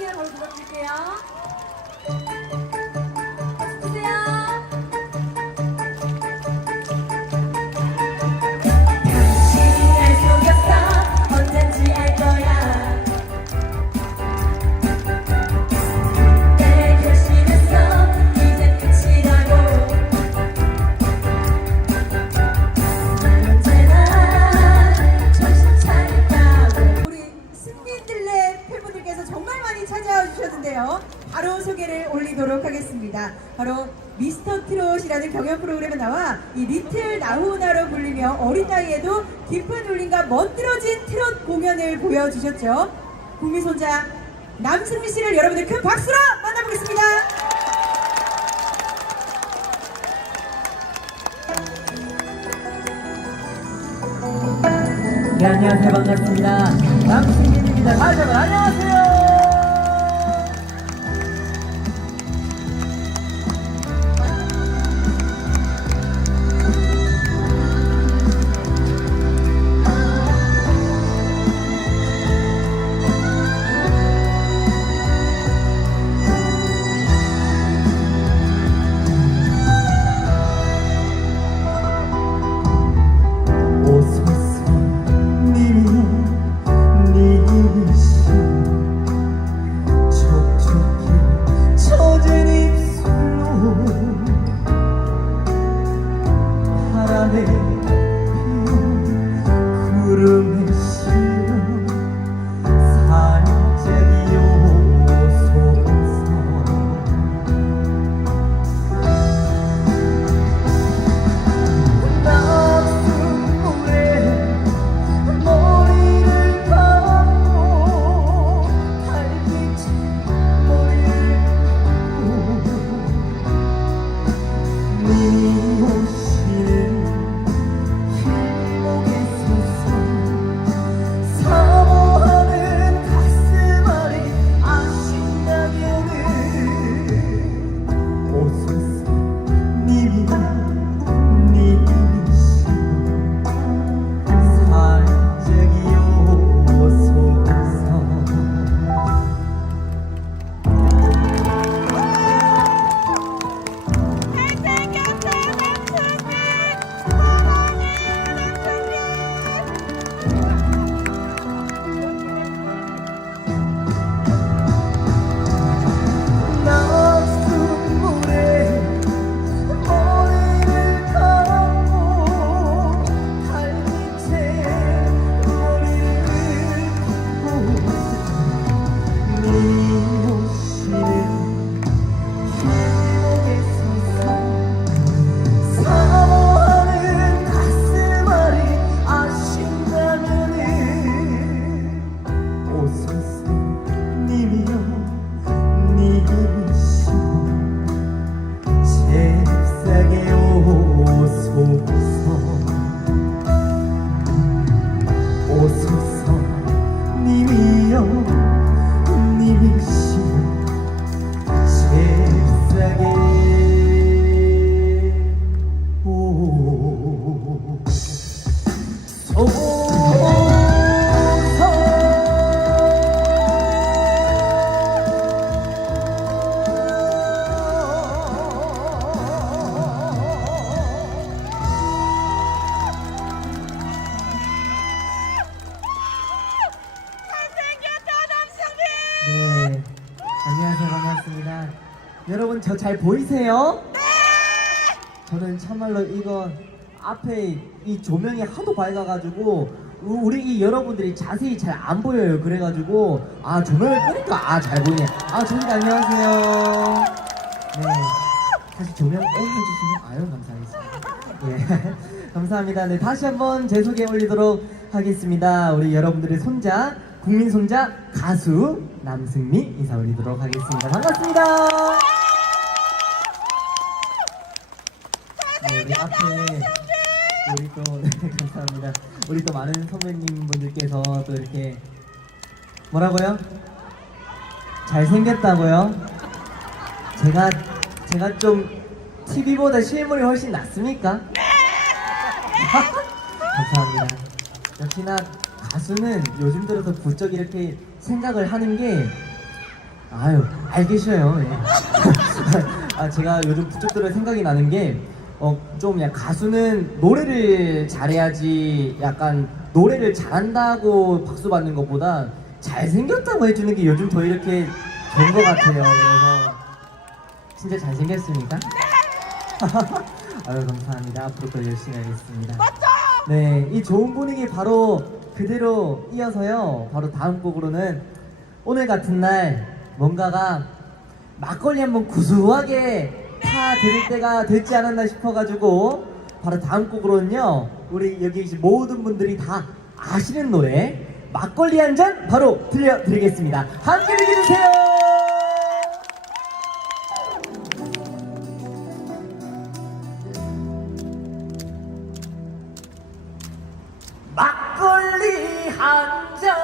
감사합니다. 바로 불러드릴게요. 주세요. 당신이 날 속였어. 언젠지 알 거야. 내 결심했어. 이제 끝이라고. 언제나 정신 차렸다고. 우리 승민들레 팬분들께서 정말 많이 찾아와 주셨는데요. 바로 소개를 올리도록 하겠습니다. 바로 미스터 트롯이라는 경연 프로그램에 나와 이 리틀 나훈아로 불리며 어린 나이에도 깊은 울림과 멋들어진 트롯 공연을 보여주셨죠. 국민 손자 남승민 씨를 여러분들 큰 박수로 만나보겠습니다. 네, 안녕하세요. 반갑습니다. 남승민입니다. 다시 한번 안녕하세요. 네, 안녕하세요. 반갑습니다. 여러분 저 잘 보이세요? 네! 저는 참말로 이거 앞에 이 조명이 하도 밝아가지고 우리 이 여러분들이 자세히 잘 안 보여요. 그래가지고 아 조명을 끄니까 잘 보이네. 저희가 안녕하세요. 네, 사실 조명 해주시면 아유 감사하겠습니다. 예, 감사합니다. 네, 다시 한번 제 소개 올리도록 하겠습니다. 우리 여러분들의 손자 국민 손자 가수 남승민 인사 올리도록 하겠습니다. 반갑습니다. 네, 우리 앞에 우리 또 네, 감사합니다. 우리 또 많은 선배님 분들께서 또 이렇게 뭐라고요? 잘생겼다고요? 제가 좀 TV보다 실물이 훨씬 낫습니까? 감사합니다. 역시나 가수는 요즘 들어서 부쩍 이렇게 생각을 하는 게 아유, 알겠어요. 예. 아, 제가 요즘 부쩍 들어 생각이 나는 게, 좀 그냥 가수는 노래를 잘해야지 약간 노래를 잘한다고 박수 받는 것보다 잘생겼다고 해주는 게 요즘 더 이렇게 된 것 같아요. 그래서 진짜 잘생겼습니까? 아유, 감사합니다. 앞으로 더 열심히 하겠습니다. 네, 이 좋은 분위기 바로 그대로 이어서요. 바로 다음 곡으로는 오늘 같은 날 뭔가가 막걸리 한번 구수하게 타 드릴 때가 됐지 않았나 싶어가지고 바로 다음 곡으로는요. 우리 여기 계신 모든 분들이 다 아시는 노래 막걸리 한 잔 바로 들려드리겠습니다. 함께 즐겨주세요. 막걸리 한 잔.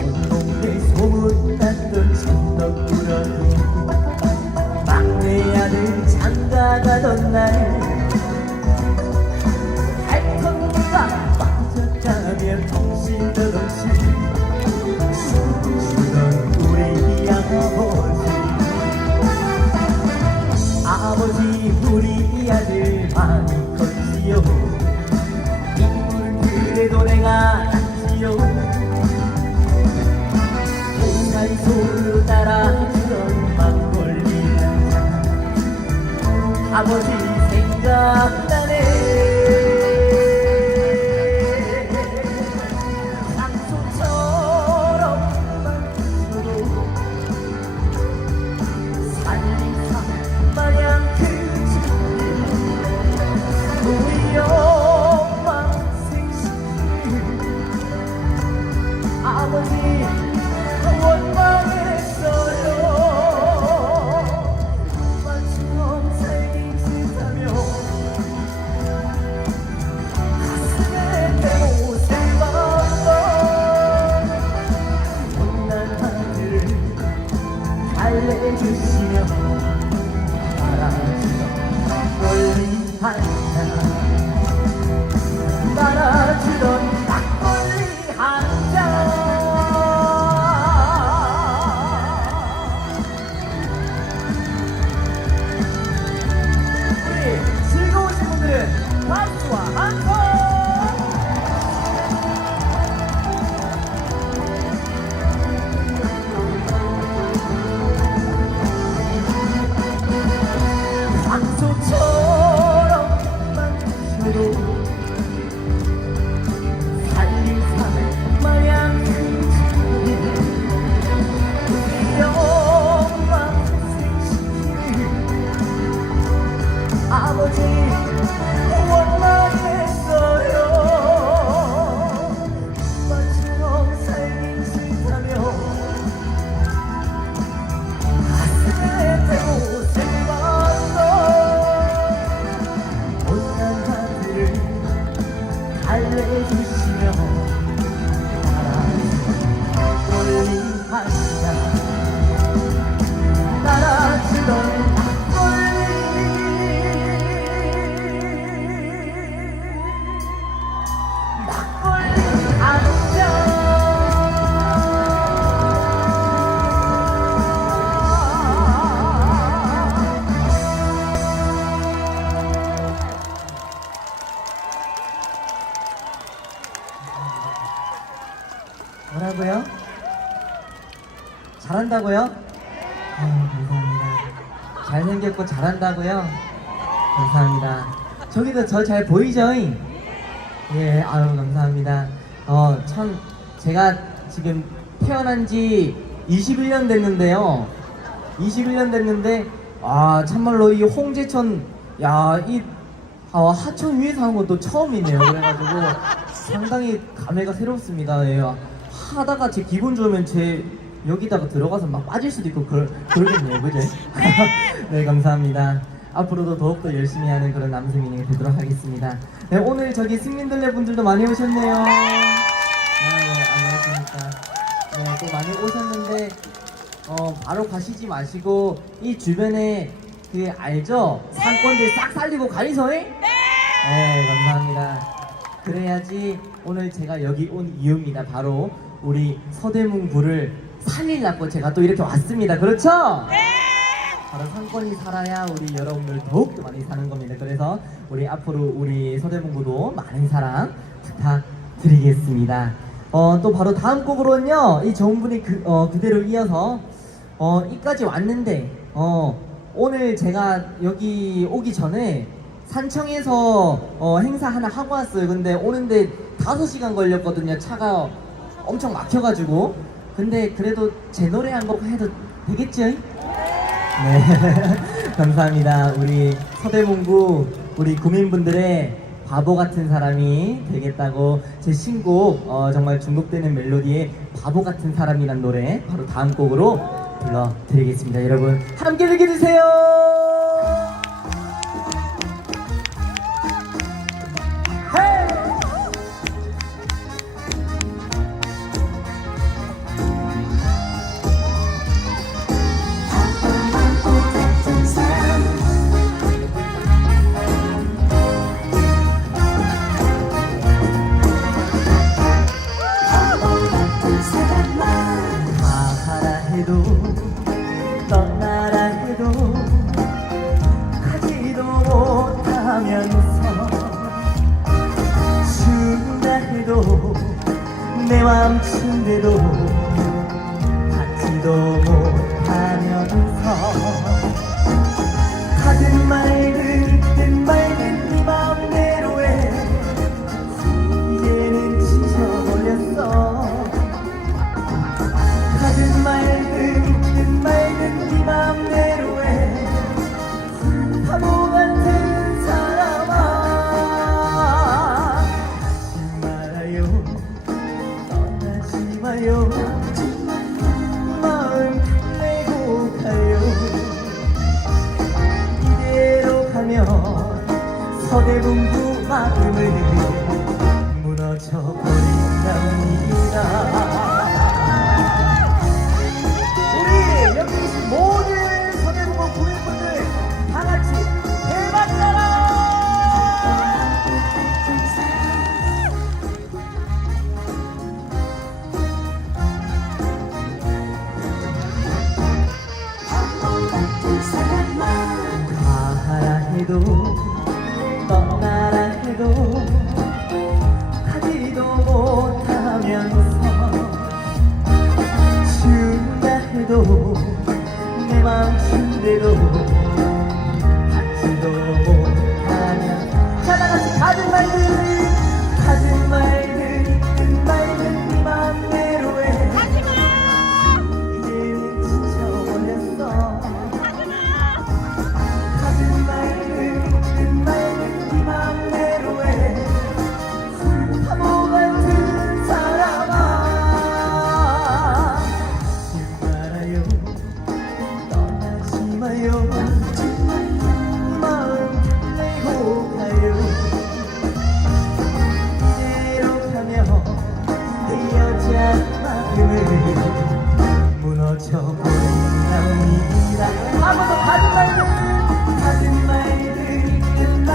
온 동네 소문났던 천덕꾸러기 막내 아들 장가 가던 날 빠졌다면 정신없이 숨쉬던 우리 아버지 우리 아들 많이 컸지요. 인물 그래도 내가 낫지요. 옛날 손으로 따라주던 막걸리 한잔 아버지 생각나네. 아버지 원망했어요. 마처럼 살기 싫다며 가슴에 대고 생각던 못난 아들을 달래주시며 따라주던 막걸리 한잔 따라주던 막걸리 한잔. 즐거우신 분들은 박수와 한손. 방송처럼 만드셔도 살릴 삶 마냥 우리 엄마 생신을 아버지 원망했어요. 엄마처럼 살기 싫다며 가슴에 대고 생각던 못난 아들을 달래주시며 막걸리 한잔 따라주던 뭐라고요? 잘한다고요? 아유, 감사합니다. 잘생겼고 잘한다고요? 감사합니다. 저기도 저 잘 보이죠? 예, 아유, 감사합니다. 참, 제가 지금 태어난 지 21년 됐는데요. 21년 됐는데, 참말로 이 홍제천, 하천 위에서 한 것도 처음이네요. 그래가지고 상당히 감회가 새롭습니다. 예, 하다가 제 기분 좋으면 제 여기다가 들어가서 막 빠질 수도 있고 그러겠네요. 그죠? 네, 감사합니다. 앞으로도 더욱더 열심히 하는 그런 남승민이 되도록 하겠습니다. 네, 오늘 저기 승민들레 분들도 많이 오셨네요. 안녕하십니까. 네, 또 많이 오셨는데 가시지 마시고 이 주변에 그 알죠? 상권들 싹 살리고 가이소이? 네, 감사합니다. 그래야지 오늘 제가 여기 온 이유입니다. 바로 우리 서대문구를 살리려고 제가 또 이렇게 왔습니다. 그렇죠? 바로 상권이 살아야 우리 여러분들 더욱더 많이 사는 겁니다. 그래서 우리 앞으로 우리 서대문구도 많은 사랑 부탁드리겠습니다. 또 바로 다음 곡으로는요, 이 좋은 분이 그대로 이어서 이까지 왔는데 오늘 제가 여기 오기 전에 산청에서 행사 하나 하고 왔어요. 근데 오는데 5시간 걸렸거든요. 차가 엄청 막혀가지고. 근데 그래도 제 노래 한 곡 해도 되겠죠? 네. 감사합니다. 우리 서대문구 우리 구민분들의 바보 같은 사람이 되겠다고 제 신곡 정말 중독되는 멜로디의 바보 같은 사람이란 노래 바로 다음 곡으로 불러드리겠습니다. 여러분 함께 즐겨주세요. 떠나라 해도 가지도 못하면서 준다 해도 내 맘친대로 받지도 못하면서 하든 말든 네 맘대로 해 이제는 지쳐버렸어 하든 말든 네 맘대로 해 바보 같은 사람아 떠나지 마요 마음 내고 가요 이대로 가면 서대문구 마음을 무너져버린답니다. 여기 계신 모든 서대문구 구민분들 다 같이 대박나라! 가라 해도 떠나라 해도 가지도 못하면서 준다 해도 내 맘친대로 받지도 못하면 자 다같이 가든 말든 네 맘대로 해 이제는 지쳐버렸어 가든 말든 네 맘대로 해 바보 같은 사람아 마음 내고 가요 이대로 가면 이 여자 마음을 무너져버린답니다. 아무도 가든 말든 네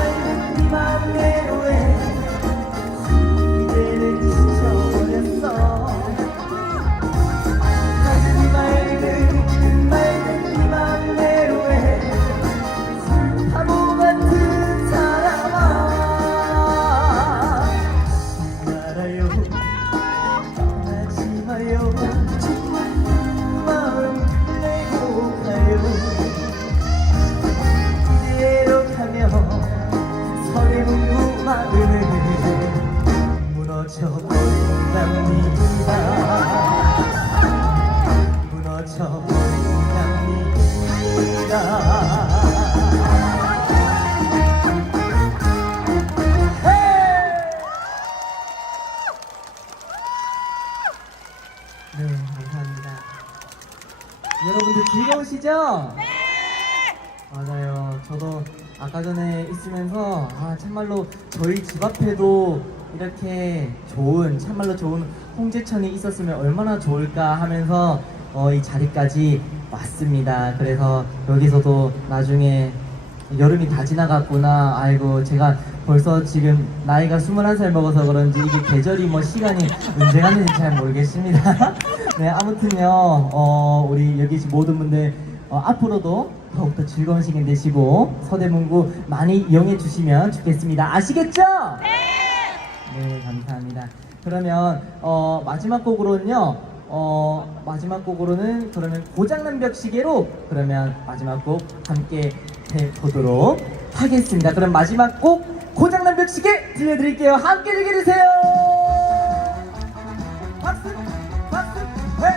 맘대로 해 이제는 지쳐버렸어 가든 말든 네 맘대로 해 바보 같은 사람아 말아요 떠나지 마요 마음 내고 가요 이대로 가면 서대문구 마음을 무너져버린답니다. 무너져버린답니다. 네, 감사합니다. 여러분들 즐거우시죠? 네! 맞아요. 저도 아까 전에 있으면서 참말로 저희 집 앞에도 이렇게 참말로 좋은 홍제천이 있었으면 얼마나 좋을까 하면서 이 자리까지 맞습니다. 그래서 여기서도 나중에 여름이 다 지나갔구나. 아이고, 제가 벌써 지금 나이가 21살 먹어서 그런지 이게 계절이 뭐 시간이 언제 갔는지 잘 모르겠습니다. 네, 아무튼요, 우리 여기 계신 모든 분들 앞으로도 더욱더 즐거운 시간 되시고 서대문구 많이 이용해 주시면 좋겠습니다. 아시겠죠? 네, 감사합니다. 그러면 마지막 곡으로는 그러면 고장난 벽시계로 그러면 마지막 곡 함께 해보도록 하겠습니다. 그럼 마지막 곡 고장난 벽시계 들려드릴게요. 함께 즐겨주세요. 박수, 박수, 네.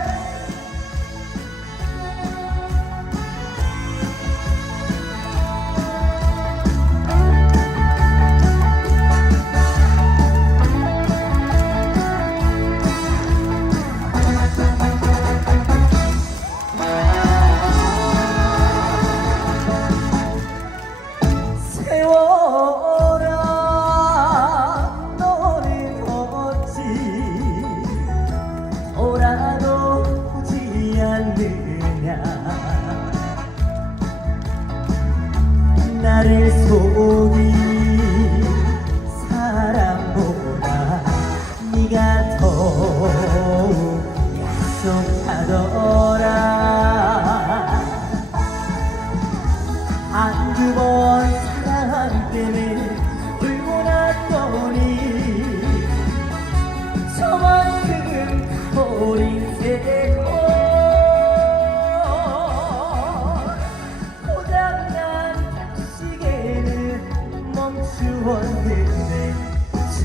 나를 속인 사람보다 네가 더욱 약속하더라. 한두 번 사랑 때문에 울고 났더니 저만큼 가버린 세월. 멈추었는데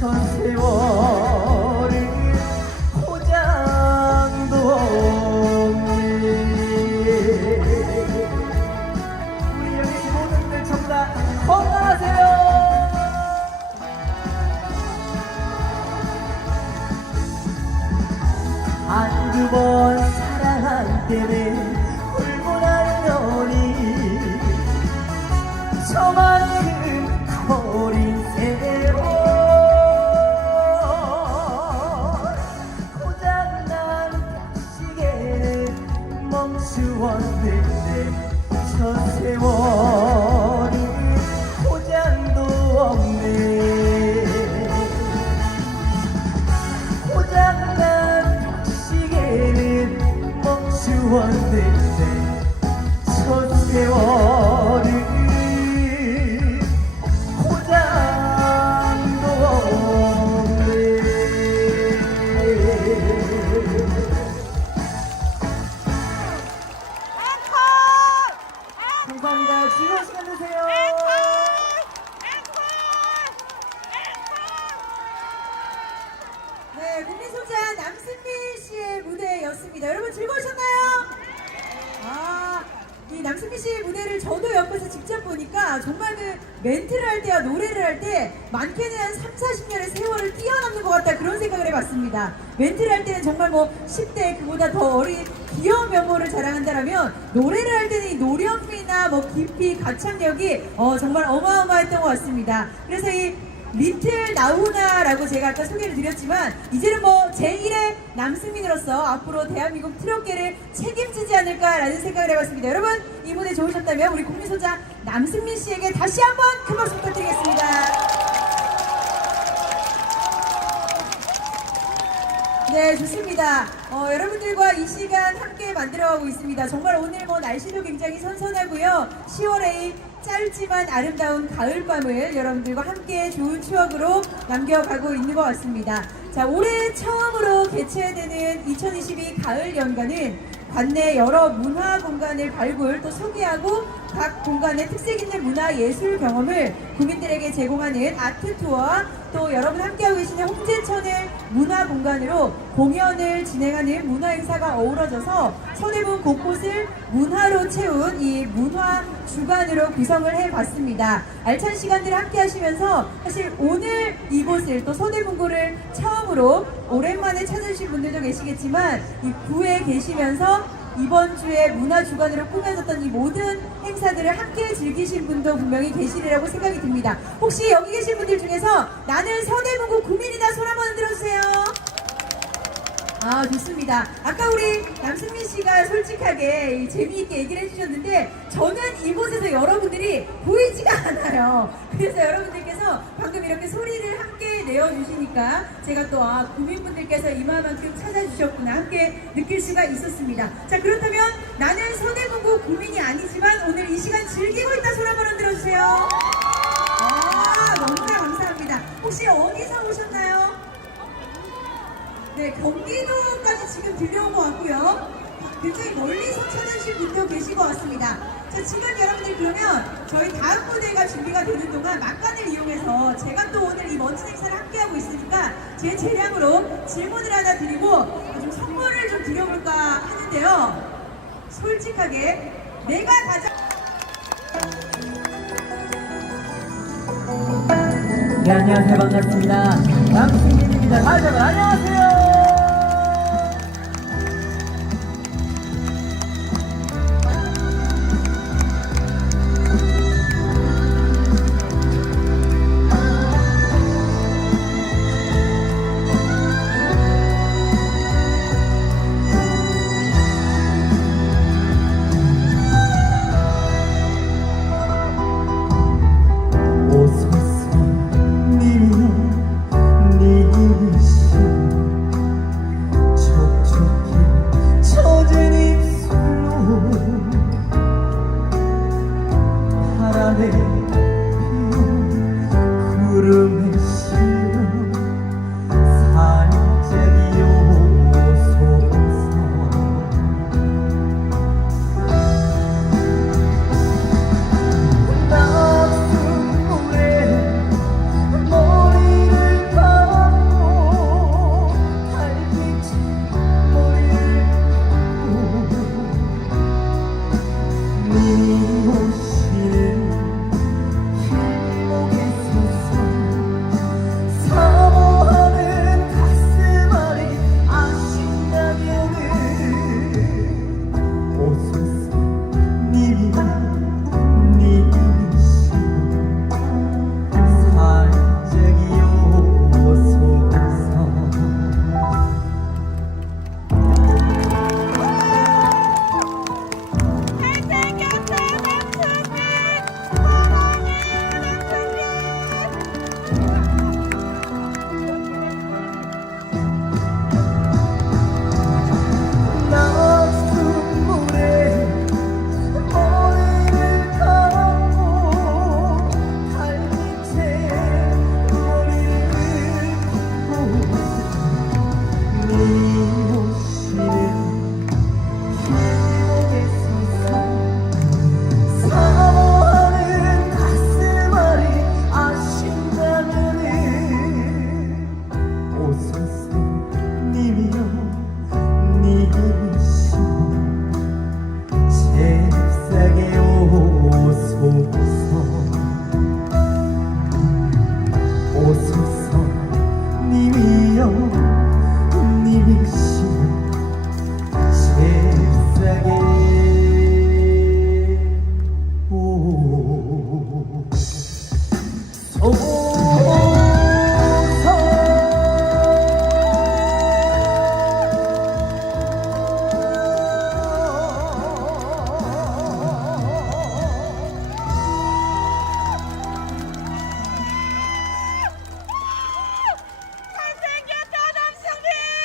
저 세월은 고장도 없네. 우리 여기 모든들 전부 다 건강하세요. 한두 번 사랑 때문에 울고 났더니 저만큼 버린 세월. 고장난 시계는 멈추었는데 저 세월은 고장도 없네. 고장난 시계는 멈추었는데 저 세월은 감사합니다. 즐거운 시간 되세요. 네, 국민소자 남승민 씨의 무대였습니다. 여러분 즐거우셨나요? 이 남승민 씨의 무대를 저도 옆에서 직접 보니까 정말 그 멘트를 할 때와 노래를 할 때 많게는 한 3, 40년의 세월을 뛰어넘는 것 같다 그런 생각을 해봤습니다. 멘트를 할 때는 정말 뭐 10대 그보다 더 어린 귀여운 면모를 자랑한다라면 노래를 할 때는 이 노련미나 뭐 깊이 가창력이 정말 어마어마했던 것 같습니다. 그래서 이 리틀 나훈아라고 제가 아까 소개를 드렸지만 이제는 뭐 제1의 남승민으로서 앞으로 대한민국 트롯계를 책임지지 않을까라는 생각을 해봤습니다. 여러분 이 무대 좋으셨다면 우리 국민소자 남승민 씨에게 다시 한번 큰 박수 부탁드리겠습니다. 네, 좋습니다. 여러분들과 이 시간 함께 만들어가고 있습니다. 정말 오늘 뭐 날씨도 굉장히 선선하고요. 10월의 짧지만 아름다운 가을밤을 여러분들과 함께 좋은 추억으로 남겨가고 있는 것 같습니다. 자, 올해 처음으로 개최되는 2022 가을 연가는 관내 여러 문화 공간을 발굴 또 소개하고 각 공간의 특색 있는 문화 예술 경험을 국민들에게 제공하는 아트 투어와 또 여러분 함께하고 계시는 홍제천을 문화 공간으로 공연을 진행하는 문화 행사가 어우러져서 서대문 곳곳을 문화로 채운 이 문화 주간으로 구성을 해봤습니다. 알찬 시간들을 함께 하시면서 사실 오늘 이곳을 또 서대문구를 처음으로 오랜만에 찾으신 분들도 계시겠지만 이 구에 계시면서 이번 주에 문화주간으로 꾸며졌던 이 모든 행사들을 함께 즐기신 분도 분명히 계시리라고 생각이 듭니다. 혹시 여기 계신 분들 중에서 나는 서대문구 구민이다 손 한번 흔들어주세요. 아, 좋습니다. 아까 우리 남승민 씨가 솔직하게 재미있게 얘기를 해주셨는데 저는 이곳에서 여러분들이 보이지가 않아요. 그래서 여러분들께서 방금 이렇게 소리를 함께 내어주시니까 제가 또 국민분들께서 이마만큼 찾아주셨구나 함께 느낄 수가 있었습니다. 자, 그렇다면 나는 서대문구 구민이 아니지만 오늘 이 시간 즐기고 있다 손 한번 흔들어 주세요. 너무나 감사합니다. 혹시 어디서 오셨나요? 네, 경기도까지 지금 들려온 것 같고요. 굉장히 멀리서 찾아주신 분도 계신 것 같습니다. 자, 지금 여러분들 그러면 저희 다음 무대가 준비가 되는 동안 막간을 이용해서 제가 또 오늘 이 멋진 행사를 함께하고 있으니까 제 재량으로 질문을 하나 드리고 좀 선물을 좀 드려볼까 하는데요. 솔직하게 내가 가장 네, 안녕하세요. 반갑습니다. 남승민입니다. 다시 한번 안녕하세요.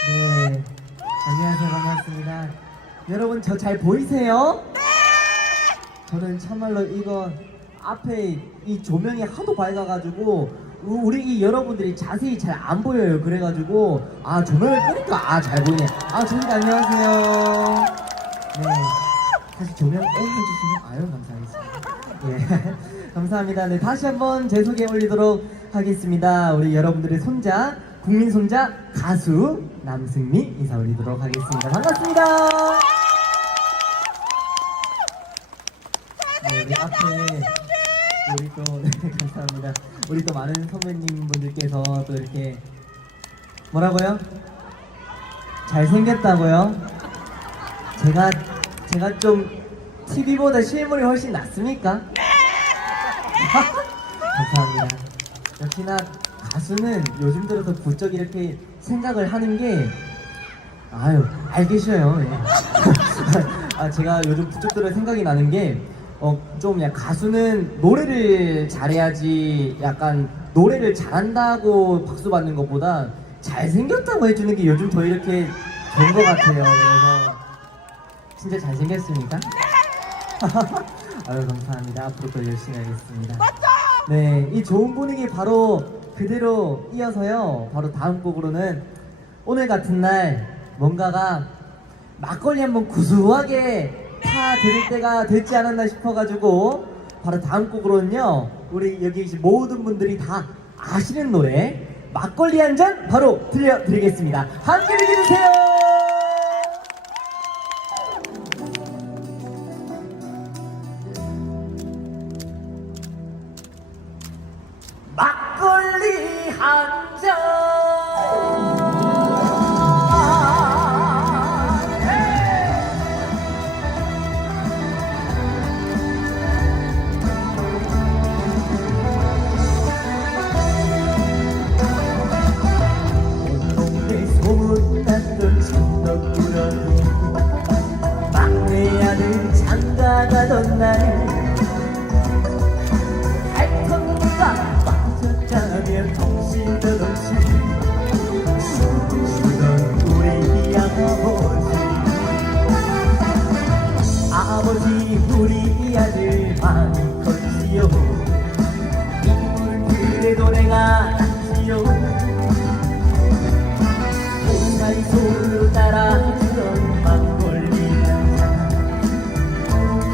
네, 안녕하세요. 반갑습니다. 여러분 저 잘 보이세요? 네! 저는 참말로 이거 앞에 이 조명이 하도 밝아가지고 우리 이 여러분들이 자세히 잘 안 보여요. 그래가지고 조명을 끄니까 잘 보이네. 저희가 안녕하세요. 네, 사실 조명 온 해주시면 감사하겠습니다. 예, 감사합니다. 네, 다시 한번 제 소개 올리도록 하겠습니다. 우리 여러분들의 손자, 국민 손자 가수 남승민 인사 올리도록 하겠습니다. 반갑습니다. 네, 우리 앞에 우리 또 감사합니다. 우리 또 많은 선배님 분들께서 또 이렇게 뭐라고요? 잘생겼다고요? 제가 좀 TV보다 실물이 훨씬 낫습니까? 감사합니다. 역시나 가수는 요즘 들어서 부쩍 이렇게 생각을 하는 게 아유, 알겠어요. 예. 아, 제가 요즘 부쩍 들어 생각이 나는 게, 좀 약간 가수는 노래를 잘해야지 약간 노래를 잘한다고 박수 받는 것보다 잘생겼다고 해주는 게 요즘 더 이렇게 좋은 것 같아요. 그래서 진짜 잘생겼습니까? 아유, 감사합니다. 앞으로 더 열심히 하겠습니다. 네, 이 좋은 분위기 바로 그대로 이어서요. 바로 다음 곡으로는 오늘 같은 날 뭔가가 막걸리 한번 구수하게 타 드릴 때가 됐지 않았나 싶어가지고 바로 다음 곡으로는요. 우리 여기 계신 모든 분들이 다 아시는 노래 막걸리 한 잔 바로 들려드리겠습니다. 함께 즐겨주세요. 막걸리 한 잔. 온 동네 소문났던 천덕꾸러기 막내 아들 장가가던 날 빠졌다며 정신없이 숨쉬던 우리 아버지 우리 아들 많이 컸지요. 인물 그래도 내가 낫지요. 동아리 손으로 따라주던 막걸리 한잔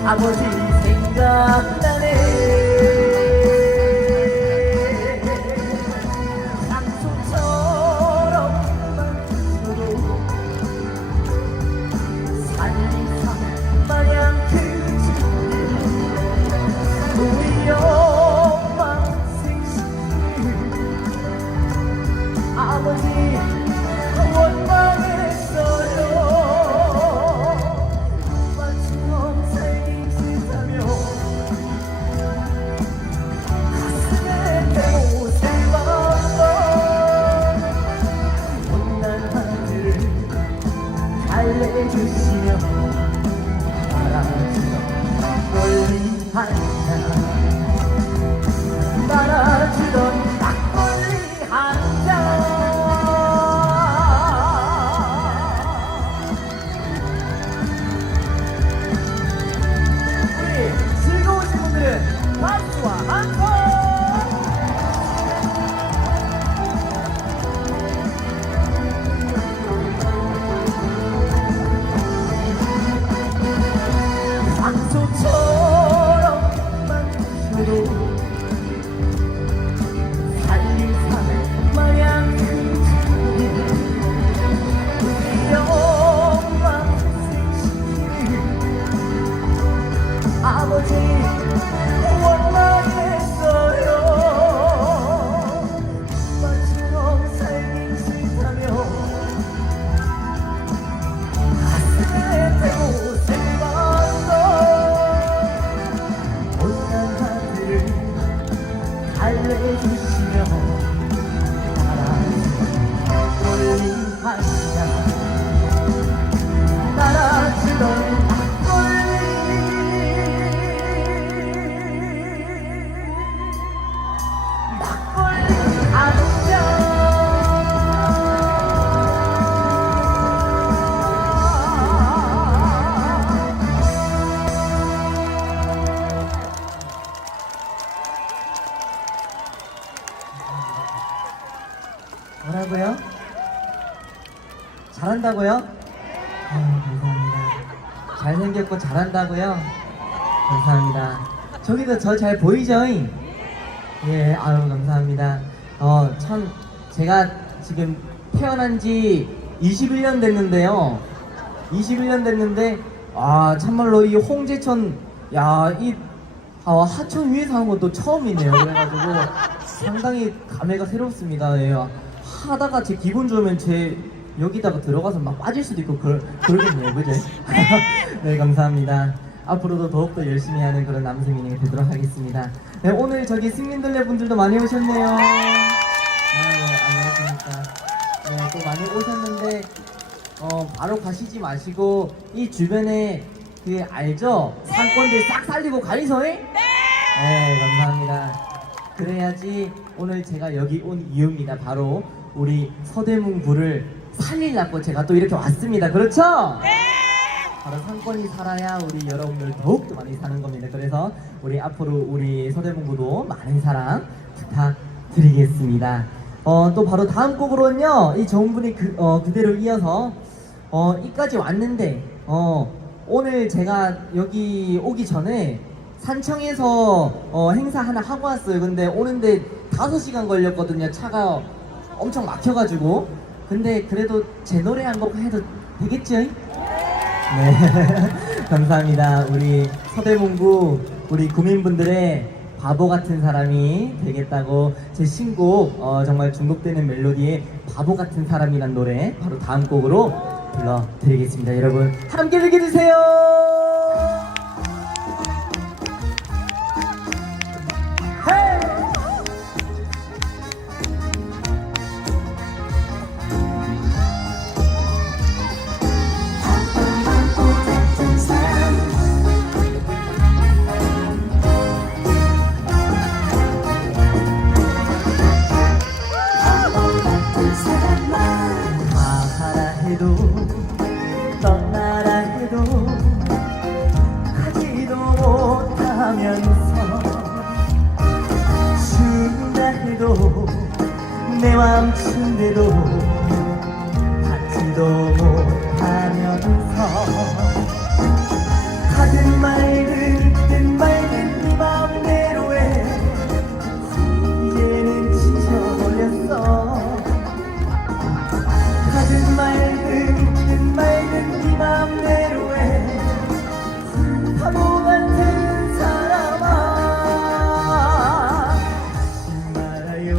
아버지 생각나네. 달래주시며 따라주던 막걸리 한잔 따라주던 막걸리 한잔. 우리 즐거우신 분들은 박수와 한손. 방송처럼만 부셔도 살림 사는 마냥 우리 엄마 생신을 아버지 원망했어요. 엄마처럼 살기 싫다며 가슴에 대고 달래주시며 따라주던 막걸리 한잔 따라주던 막걸리 한잔. 뭐라고요? 잘한다고요? 아유, 감사합니다. 잘생겼고 잘한다고요? 감사합니다. 저기도 저 잘 보이죠? 예, 아유, 감사합니다. 참 제가 지금 태어난 지 21년 됐는데요. 21년 됐는데 참말로 이 홍제천 이 하천 위에서 하는 것도 처음이네요. 그래가지고 상당히 감회가 새롭습니다. 예. 하다가 제 기분 좋으면 제 여기다가 들어가서 막 빠질 수도 있고 그러겠네요. 그죠? 네, 감사합니다. 앞으로도 더욱더 열심히 하는 그런 남승민이 되도록 하겠습니다. 네, 오늘 저기 승민들네 분들도 많이 오셨네요. 네, 안녕하십니까. 네, 또 많이 오셨는데 바로 가시지 마시고 이 주변에 그 알죠? 상권들 싹 살리고 가이소이? 네, 감사합니다. 그래야지 오늘 제가 여기 온 이유입니다. 바로 우리 서대문구를 살리려고 제가 또 이렇게 왔습니다. 그렇죠? 바로 상권이 살아야 우리 여러분들 더욱더 많이 사는 겁니다. 그래서 우리 앞으로 우리 서대문구도 많은 사랑 부탁드리겠습니다. 또 바로 다음 곡으로는요, 이 정분이 그대로 이어서 이까지 왔는데 오늘 제가 여기 오기 전에 산청에서 행사 하나 하고 왔어요. 근데 오는데 5시간 걸렸거든요. 차가 엄청 막혀가지고. 근데 그래도 제 노래 한 곡 해도 되겠죠? 네. 감사합니다. 우리 서대문구 우리 구민분들의 바보 같은 사람이 되겠다고 제 신곡 정말 중독되는 멜로디의 바보 같은 사람이란 노래 바로 다음 곡으로 불러드리겠습니다. 여러분 함께 즐겨주세요. 떠나라 해도 가지도 못하면서 죽는다 해도 내 맘친데도 받지도 못하면서 하든 말든 든 말든 네 맘대로 해 이제는 지쳐버렸어 하든 말든 네 맘대로 해 바보 같은 사람아 가지 말아요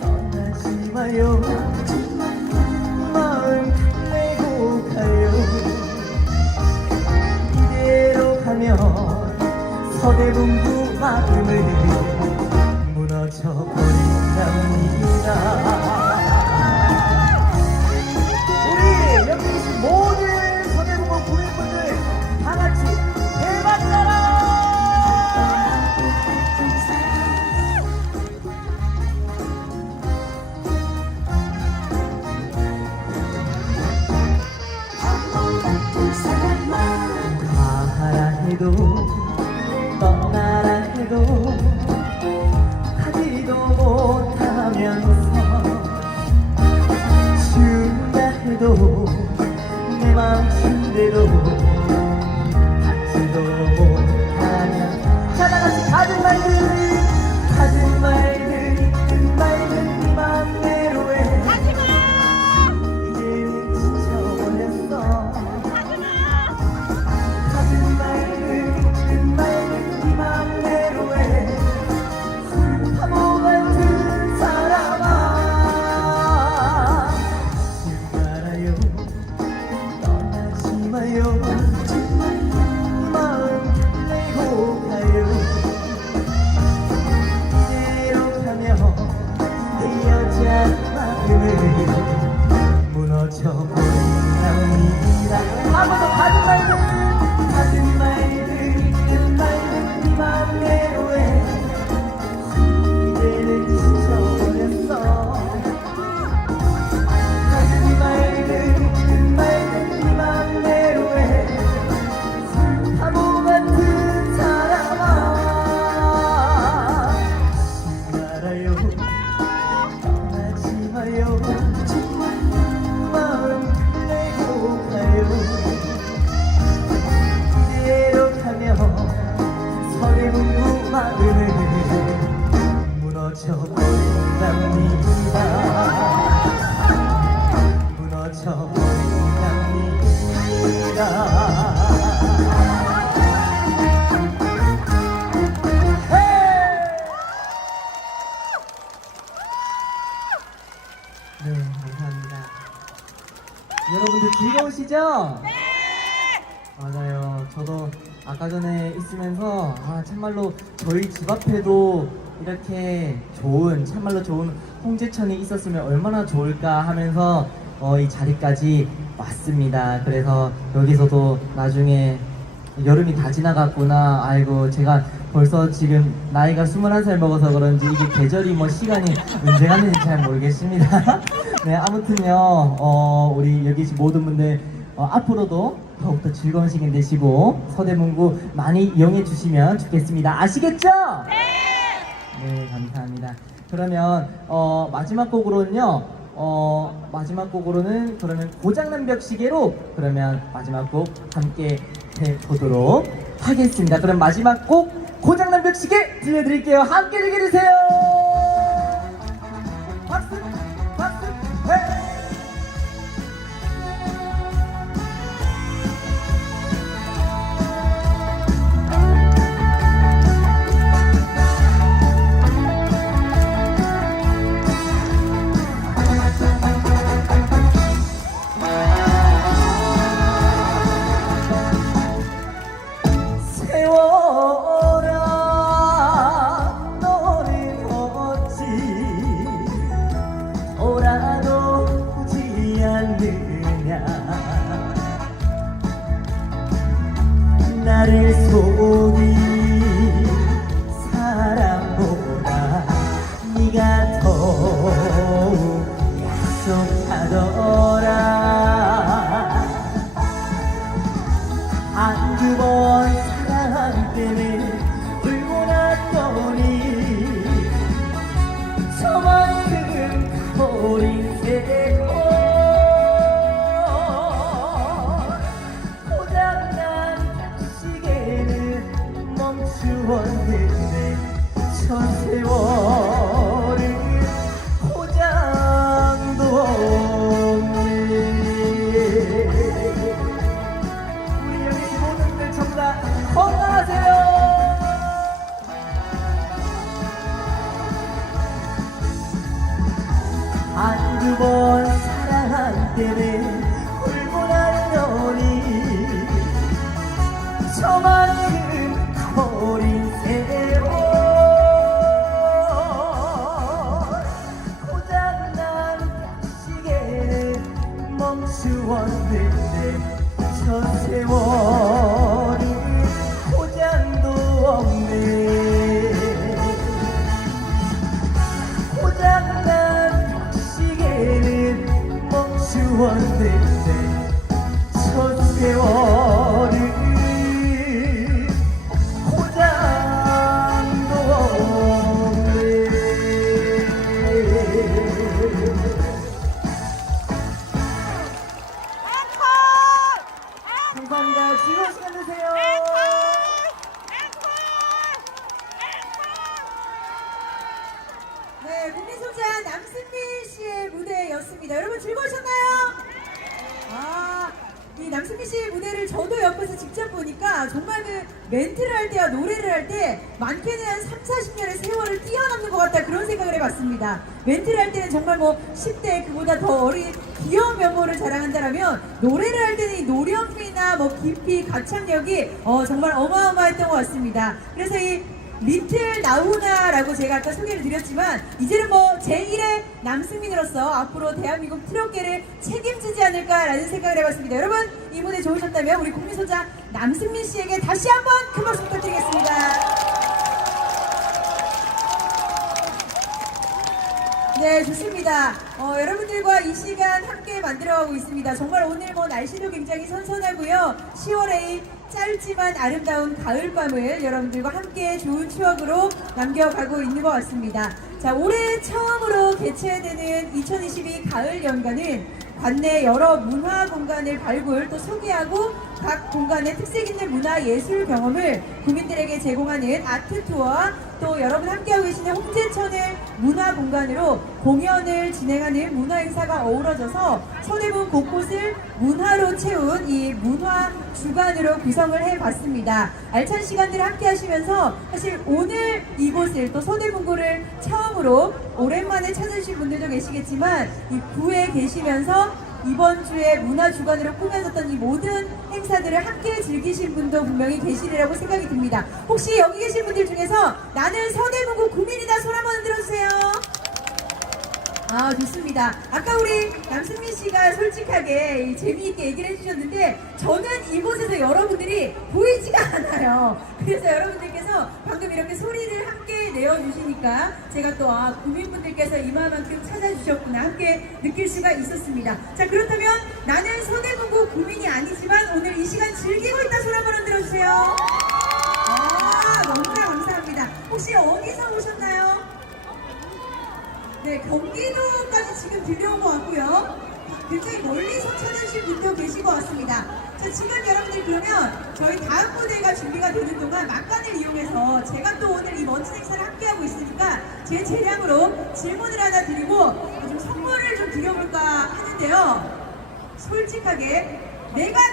떠나지 마요 마음 달래고 가요 이대로 가면 서대문구 마음을 무너져버린답니다. 여기 계신 모든 서대문구 구민분들 다 같이 대박나라! 가라 해도 떠나라 해도 가지도 못하면서 죽는다 해도 내 맘친대로 받지도 못하면 자 다같이 가든 말든 든 말든 네 맘대로 해 이제는 지쳐버렸어 가든 말든 네 맘대로 해 바보 같은 사람아 가지 말아요 마요 마음 달래고 가요 이대로 가면 내 여자 마음을 무너져버린답니다. 아무도 가지 말든 네 맘대로 해 이제는 지쳐버렸어 가지 말든 네 맘대로 해 바보 같은 사람아 가지 말아요 떠나지 마요 마음 달래고 가요 이대로 가면 서대문구 마음을 무너져버린답니다. 네, 감사합니다. 여러분들 즐거우시죠? 네! 맞아요. 저도 아까 전에 있으면서 참말로 저희 집 앞에도 이렇게 참말로 좋은 홍제천이 있었으면 얼마나 좋을까 하면서 이 자리까지 왔습니다. 그래서 여기서도 나중에 여름이 다 지나갔구나. 아이고, 제가 벌써 지금 나이가 21살 먹어서 그런지 이게 계절이 뭐 시간이 언제 갔는지 잘 모르겠습니다. 네, 아무튼요, 우리 여기 계신 모든 분들 앞으로도 더욱더 즐거운 시간 되시고 서대문구 많이 이용해 주시면 좋겠습니다. 아시겠죠? 네, 감사합니다. 그러면 마지막 곡으로는 그러면 고장난 벽시계로 그러면 마지막 곡 함께 해보도록 하겠습니다. 그럼 마지막 곡 고장난 벽시계 들려드릴게요. 함께 즐겨주세요. 박수, 박수, 네. 나를 속인 사람보다 네가 더욱 약속하더라. 한두 번 사랑 때문에 울고 났더니 저만큼 버린 세월 멈추었는데 저 세월은 포장도 없네. 우리 여기 모든 분들 전부 다 건강하세요. 한두 번 사랑한 때는 울고 났더니 저만큼 버린 세월 고장난 시계는 멈추었는데 저 세월은 고장도 없네. 고장난 시계는 멈추었는데 저 세월은 감사합니다. 즐거운 시간 되세요. 네, 국민소자 남승민 씨의 무대였습니다. 여러분 즐거우셨나요? 이 남승민 씨의 무대를 저도 옆에서 직접 보니까 정말 그 멘트를 할 때와 노래를 할 때 많게는 한 3, 40년의 세월을 뛰어넘는 것 같다 그런 생각을 해봤습니다. 멘트를 할 때는 정말 뭐 10대 그보다 더 어린 귀여운 면모를 자랑한다라면 노래를 할 때는 이 노련미나 뭐 깊이 가창력이 정말 어마어마했던 것 같습니다. 그래서 이 리틀 나훈아라고 제가 아까 소개를 드렸지만 이제는 뭐 제1의 남승민으로서 앞으로 대한민국 트롯계를 책임지지 않을까라는 생각을 해봤습니다. 여러분 이 무대 좋으셨다면 우리 국민소자 남승민 씨에게 다시 한번 큰 박수 부탁드리겠습니다. 네, 좋습니다. 여러분들과 이 시간 함께 만들어가고 있습니다. 정말 오늘 뭐 날씨도 굉장히 선선하고요. 10월의 짧지만 아름다운 가을밤을 여러분들과 함께 좋은 추억으로 남겨가고 있는 것 같습니다. 자, 올해 처음으로 개최되는 2022 가을 연가는 관내 여러 문화 공간을 발굴 또 소개하고 각 공간의 특색 있는 문화 예술 경험을 국민들에게 제공하는 아트 투어와 또 여러분 함께하고 계시는 홍제천을 문화 공간으로 공연을 진행하는 문화 행사가 어우러져서 서대문 곳곳을 문화로 채운 이 문화 주간으로 구성을 해봤습니다. 알찬 시간들을 함께 하시면서 사실 오늘 이곳을 또 서대문구를 처음으로 오랜만에 찾으신 분들도 계시겠지만 이 구에 계시면서 이번 주에 문화주간으로 꾸며졌던 이 모든 행사들을 함께 즐기신 분도 분명히 계시리라고 생각이 듭니다. 혹시 여기 계신 분들 중에서 나는 서대문구 구민이다 손 한번 흔들어주세요. 아, 좋습니다. 아까 우리 남승민 씨가 솔직하게 재미있게 얘기를 해주셨는데 저는 이곳에서 여러분들이 보이지가 않아요. 그래서 여러분들께서 방금 이렇게 소리를 함께 내어주시니까 제가 또 구민분들께서 이만큼 찾아주셨구나 함께 느낄 수가 있었습니다. 자, 그렇다면 나는 서대문구 구민이 아니지만 오늘 이 시간 즐기고 있다 손 한번 흔들어 주세요. 너무나 감사합니다. 혹시 어디서 오셨나요? 네, 경기도까지 지금 들려온 것 같고요. 굉장히 멀리서 찾아주신 분도 계시고 왔습니다. 자, 지금 여러분들 그러면 저희 다음 무대가 준비가 되는 동안 막간을 이용해서 제가 또 오늘 이 멋진 행사를 함께하고 있으니까 제 재량으로 질문을 하나 드리고 좀 선물을 좀 드려볼까 하는데요. 솔직하게 내가